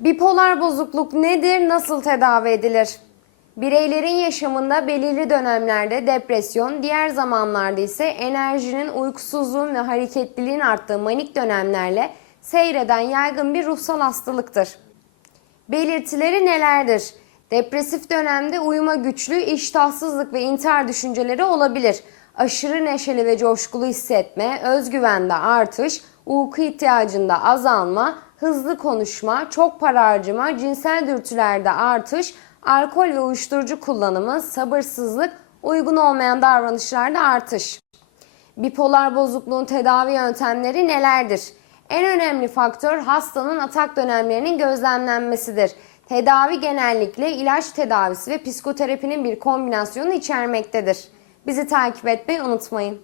Bipolar bozukluk nedir, nasıl tedavi edilir? Bireylerin yaşamında belirli dönemlerde depresyon, diğer zamanlarda ise enerjinin, uykusuzluğun ve hareketliliğin arttığı manik dönemlerle seyreden yaygın bir ruhsal hastalıktır. Belirtileri nelerdir? Depresif dönemde uyuma güçlü, iştahsızlık ve intihar düşünceleri olabilir. Aşırı neşeli ve coşkulu hissetme, özgüvende artış, uyku ihtiyacında azalma, hızlı konuşma, çok para harcama, cinsel dürtülerde artış, alkol ve uyuşturucu kullanımı, sabırsızlık, uygun olmayan davranışlarda artış. Bipolar bozukluğun tedavi yöntemleri nelerdir? En önemli faktör hastanın atak dönemlerinin gözlemlenmesidir. Tedavi genellikle ilaç tedavisi ve psikoterapinin bir kombinasyonu içermektedir. Bizi takip etmeyi unutmayın.